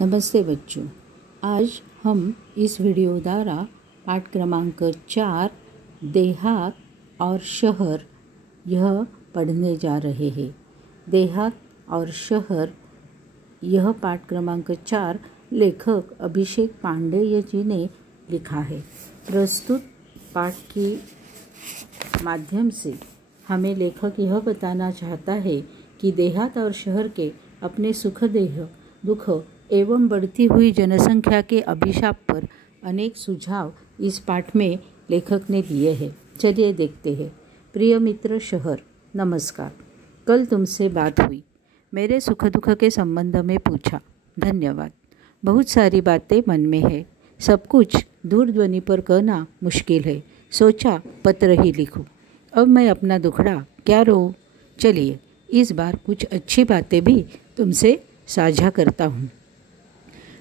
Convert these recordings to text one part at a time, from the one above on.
नमस्ते बच्चों। आज हम इस वीडियो द्वारा पाठ क्रमांक 4 देहात और शहर यह पढ़ने जा रहे हैं। देहात और शहर यह पाठ क्रमांक 4 लेखक अभिषेक पांडेय जी ने लिखा है। प्रस्तुत पाठ के माध्यम से हमें लेखक यह बताना चाहता है कि देहात और शहर के अपने सुख दुख एवं बढ़ती हुई जनसंख्या के अभिशाप पर अनेक सुझाव इस पाठ में लेखक ने दिए हैं। चलिए देखते हैं। प्रिय मित्र शहर, नमस्कार। कल तुमसे बात हुई, मेरे सुख दुख के संबंध में पूछा। धन्यवाद। बहुत सारी बातें मन में है, सब कुछ दूरध्वनि पर कहना मुश्किल है। सोचा पत्र ही लिखूं। अब मैं अपना दुखड़ा क्या रोऊं। चलिए इस बार कुछ अच्छी बातें भी तुमसे साझा करता हूँ।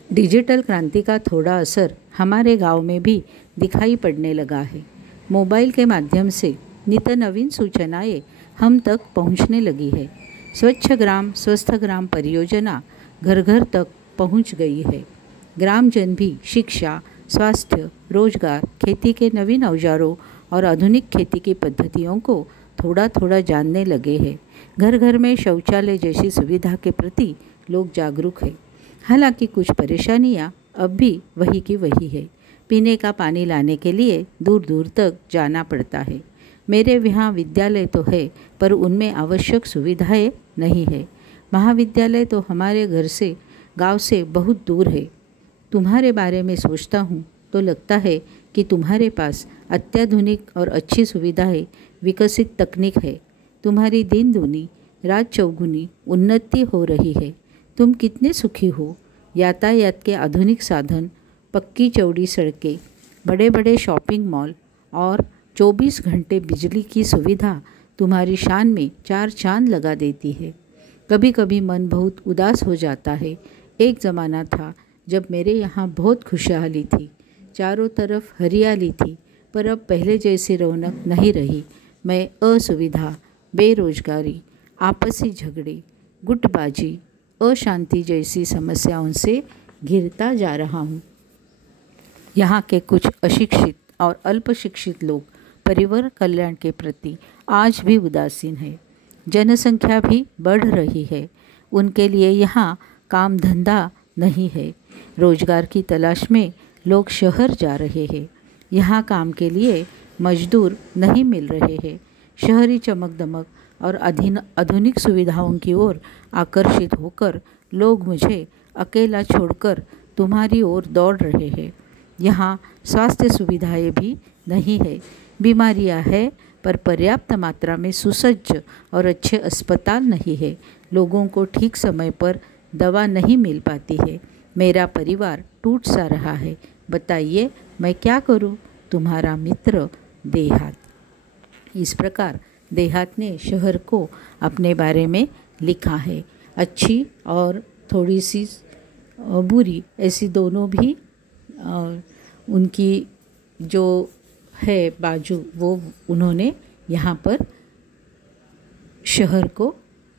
डिजिटल क्रांति का थोड़ा असर हमारे गांव में भी दिखाई पड़ने लगा है। मोबाइल के माध्यम से नित्य नवीन सूचनाएं हम तक पहुंचने लगी है। स्वच्छ ग्राम स्वस्थ ग्राम परियोजना घर घर तक पहुंच गई है। ग्रामजन भी शिक्षा, स्वास्थ्य, रोजगार, खेती के नवीन औजारों और आधुनिक खेती की पद्धतियों को थोड़ा थोड़ा जानने लगे हैं। घर घर में शौचालय जैसी सुविधा के प्रति लोग जागरूक हैं। हालांकि कुछ परेशानियां अब भी वही की वही है। पीने का पानी लाने के लिए दूर दूर तक जाना पड़ता है। मेरे यहाँ विद्यालय तो है, पर उनमें आवश्यक सुविधाएं नहीं है। महाविद्यालय तो हमारे घर से गांव से बहुत दूर है। तुम्हारे बारे में सोचता हूँ तो लगता है कि तुम्हारे पास अत्याधुनिक और अच्छी सुविधाएं, विकसित तकनीक है। तुम्हारी दिन दूनी रात चौगुनी उन्नति हो रही है। तुम कितने सुखी हो। यातायात के आधुनिक साधन, पक्की चौड़ी सड़कें, बड़े बड़े शॉपिंग मॉल और 24 घंटे बिजली की सुविधा तुम्हारी शान में 4 चांद लगा देती है। कभी कभी मन बहुत उदास हो जाता है। एक ज़माना था जब मेरे यहाँ बहुत खुशहाली थी, चारों तरफ हरियाली थी, पर अब पहले जैसी रौनक नहीं रही। मैं असुविधा, बेरोजगारी, आपसी झगड़े, गुटबाजी, अशांति जैसी समस्याओं से घिरता जा रहा हूँ। यहाँ के कुछ अशिक्षित और अल्पशिक्षित लोग परिवार कल्याण के प्रति आज भी उदासीन है। जनसंख्या भी बढ़ रही है, उनके लिए यहाँ काम धंधा नहीं है। रोजगार की तलाश में लोग शहर जा रहे हैं। यहाँ काम के लिए मजदूर नहीं मिल रहे हैं। शहरी चमक दमक और आधुनिक सुविधाओं की ओर आकर्षित होकर लोग मुझे अकेला छोड़कर तुम्हारी ओर दौड़ रहे हैं। यहाँ स्वास्थ्य सुविधाएं भी नहीं है। बीमारियां है, पर पर्याप्त मात्रा में सुसज्ज और अच्छे अस्पताल नहीं है। लोगों को ठीक समय पर दवा नहीं मिल पाती है। मेरा परिवार टूट सा रहा है। बताइए मैं क्या करूं। तुम्हारा मित्र देहात। इस प्रकार देहात ने शहर को अपने बारे में लिखा है। अच्छी और थोड़ी सी बुरी, ऐसी दोनों भी उनकी जो है बाजू, वो उन्होंने यहाँ पर शहर को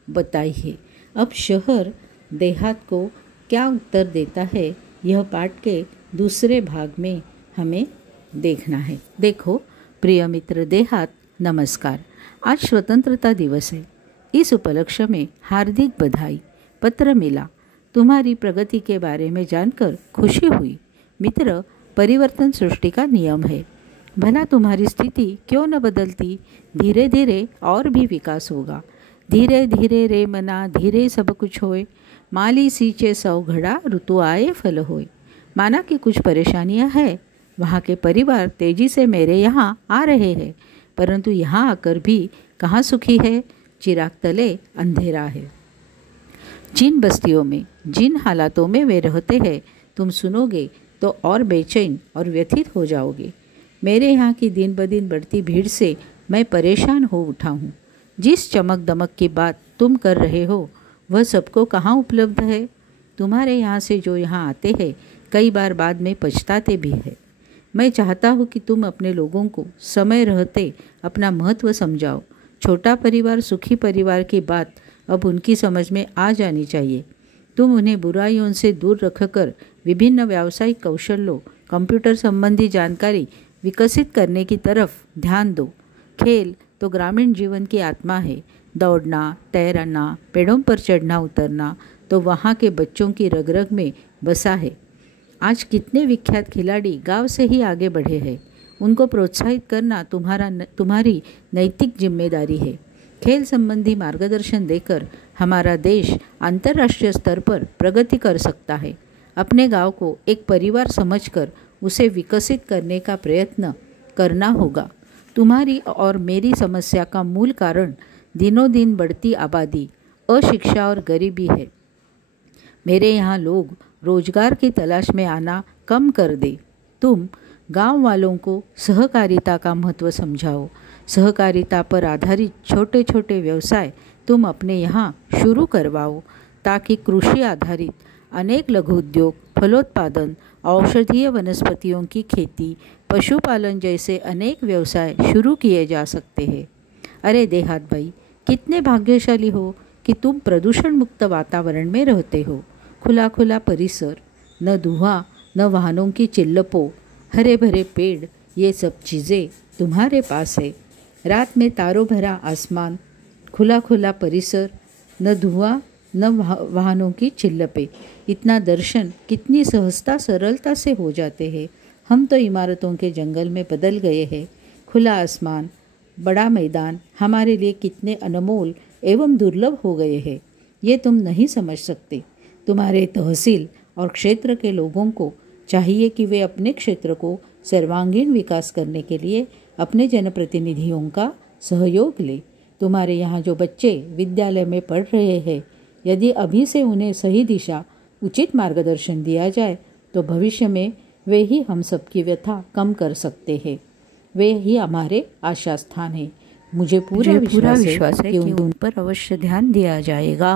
बताई है। अब शहर देहात को क्या उत्तर देता है, यह पाठ के दूसरे भाग में हमें देखना है। देखो प्रिय मित्र देहात, नमस्कार। आज स्वतंत्रता दिवस है। इस उपलक्ष्य में हार्दिक बधाई। पत्र मिला, तुम्हारी प्रगति के बारे में जानकर खुशी हुई। मित्र, परिवर्तन सृष्टि का नियम है। भला तुम्हारी स्थिति क्यों न बदलती। धीरे धीरे और भी विकास होगा। धीरे धीरे रे मना धीरे सब कुछ होए। माली सींचे सौ घड़ा ऋतु आए फल होए। माना कि कुछ परेशानियां हैं। वहाँ के परिवार तेजी से मेरे यहाँ आ रहे हैं, परंतु यहाँ आकर भी कहाँ सुखी है। चिराग तले अंधेरा है। जिन बस्तियों में, जिन हालातों में वे रहते हैं, तुम सुनोगे तो और बेचैन और व्यथित हो जाओगे। मेरे यहाँ की दिन ब दिन बढ़ती भीड़ से मैं परेशान हो उठा हूँ। जिस चमक दमक की बात तुम कर रहे हो, वह सबको कहाँ उपलब्ध है। तुम्हारे यहाँ से जो यहाँ आते हैं, कई बार बाद में पछताते भी हैं। मैं चाहता हूँ कि तुम अपने लोगों को समय रहते अपना महत्व समझाओ। छोटा परिवार सुखी परिवार की बात अब उनकी समझ में आ जानी चाहिए। तुम उन्हें बुराइयों से दूर रखकर विभिन्न व्यावसायिक कौशलों, कंप्यूटर संबंधी जानकारी विकसित करने की तरफ ध्यान दो। खेल तो ग्रामीण जीवन की आत्मा है। दौड़ना, तैरना, पेड़ों पर चढ़ना उतरना तो वहाँ के बच्चों की रग रग में बसा है। आज कितने विख्यात खिलाड़ी गांव से ही आगे बढ़े हैं। उनको प्रोत्साहित करना तुम्हारी नैतिक जिम्मेदारी है। खेल संबंधी मार्गदर्शन देकर हमारा देश अंतर्राष्ट्रीय स्तर पर प्रगति कर सकता है। अपने गांव को एक परिवार समझकर उसे विकसित करने का प्रयत्न करना होगा। तुम्हारी और मेरी समस्या का मूल कारण दिनों दिन बढ़ती आबादी, अशिक्षा और गरीबी है। मेरे यहाँ लोग रोजगार की तलाश में आना कम कर दे। तुम गांव वालों को सहकारिता का महत्व समझाओ। सहकारिता पर आधारित छोटे छोटे व्यवसाय तुम अपने यहाँ शुरू करवाओ ताकि कृषि आधारित अनेक लघु उद्योग, फलोत्पादन, औषधीय वनस्पतियों की खेती, पशुपालन जैसे अनेक व्यवसाय शुरू किए जा सकते हैं। अरे देहात भाई, कितने भाग्यशाली हो कि तुम प्रदूषण मुक्त वातावरण में रहते हो। खुला खुला परिसर, न धुआं, न वाहनों की चिल्लपों, हरे भरे पेड़, ये सब चीज़ें तुम्हारे पास है। रात में तारों भरा आसमान, खुला खुला परिसर, न धुआं, न वाहनों की चिल्लपें, इतना दर्शन कितनी सहजता सरलता से हो जाते हैं। हम तो इमारतों के जंगल में बदल गए हैं। खुला आसमान, बड़ा मैदान हमारे लिए कितने अनमोल एवं दुर्लभ हो गए हैं, ये तुम नहीं समझ सकते। तुम्हारे तहसील और क्षेत्र के लोगों को चाहिए कि वे अपने क्षेत्र को सर्वांगीण विकास करने के लिए अपने जनप्रतिनिधियों का सहयोग ले। तुम्हारे यहाँ जो बच्चे विद्यालय में पढ़ रहे हैं, यदि अभी से उन्हें सही दिशा, उचित मार्गदर्शन दिया जाए तो भविष्य में वे ही हम सबकी व्यथा कम कर सकते हैं। वे ही हमारे आशा स्थान है। मुझे पूरा विश्वास है कि उन पर अवश्य ध्यान दिया जाएगा।